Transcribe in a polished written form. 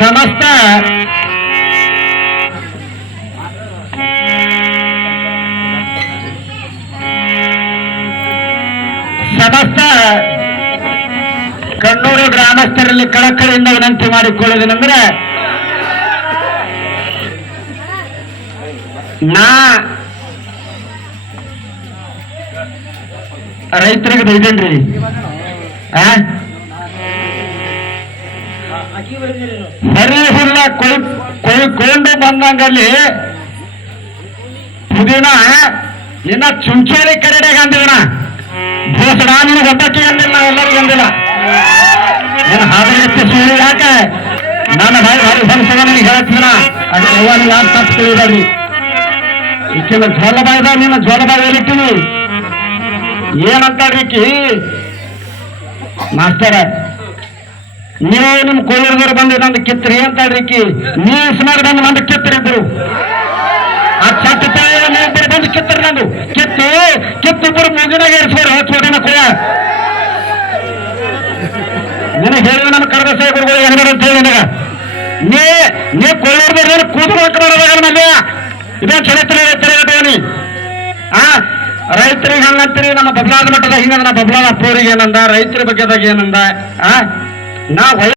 ಸಮಸ್ತ ಕಣ್ಣೂರು ಗ್ರಾಮಸ್ಥರಲ್ಲಿ ಕಳಕಳಿಯಿಂದ ವಿನಂತಿ ಮಾಡಿಕೊಳ್ಳುವುದೇನೆಂದ್ರೆ, ನಾ ರೈತರಿಗೆ ಬೈದೇನ್ರಿ, ಸರಿ ಹುಲ್ಲ ಕೊಯ್ಕೊಂಡು ಬಂದಂಗಲ್ಲಿ ಪುದೀನ ಇನ್ನ ಚುಂಚೋಳಿ ಕರೆಡೆಗೆ ಅಂದಿವನ ಬೋಸಡ ನಿನಗೆ ಒಬ್ಬಕ್ಕೆ ಅಂದಿಲ್ಲ, ನಾವೆಲ್ಲರಿಗೂ ಅಂದಿಲ್ಲ. ಏನು ಹಾದೆತ್ತಿ ಸುಳ್ಳು ಯಾಕೆ ನನ್ನ ಬಾಯಿ ಭಾರಿ ಸಂಸದ ನನಗೆ ಹೇಳ್ತೀನ, ಅದು ಅವ್ವನಿಗೆ ಯಾರು ತಪ್ಪು ತಿಳಿದಾರಿ. ಈಕಿನ ಜ್ವಲ ಬಾಯ್ದ ನಿನ್ನ ಜ್ವಲ ಬಾಯಿ ಹೇಳಿಟ್ಟಿವಿ ಏನಂತಾಡ್ರಿಕಿ ಮಾಸ್ತರ, ನೀವು ನಿಮ್ ಕೋಳೂರ್ದವ್ರು ಬಂದು ನಂದು ಕಿತ್ತರಿ ಅಂತಾಡ್ರಿಕಿ, ನೀವು ಸುಮಾರು ಬಂದು ನಂದು ಕಿತ್ತರಿದ್ರು. ಆ ಚಟ್ಟ ನೀವಿಬ್ಬರು ಬಂದು ಕಿತ್ತರಿ ನಂದು ಕಿತ್ತಿಬ್ಬರು ಮುಗಿನಾಗ ಏರಿಸ್ಬೋದು ಚೋಟಿನ ಕೊಳ. ನಿನಗೆ ಹೇಳಿ ನನ್ನ ಕರೆದ ಸಾಹೇಬರುಗಳು ಏನಾರ ಅಂತ ಹೇಳಿ ನನಗ ನೀ ಕೊಳ್ಳೋರ್ದವ್ರು ಕೂದಲು ಹಾಕೋಣ ಇದೇ ಚರಿತ್ರೆ ರೈತರಿ ರೈತರಿಗೆ ಹಂಗಂತೀರಿ. ನಮ್ಮ ಬಬ್ಲಾದ ಮಟ್ಟದಾಗ ಹಿಂಗದ, ನಮ್ಮ ಬಬ್ಲಾದ ಅಪ್ಪೋರಿಗೆ ಏನಂದ, ರೈತರ ಬಗ್ಗೆದಾಗ ಏನಂದ, ನಾ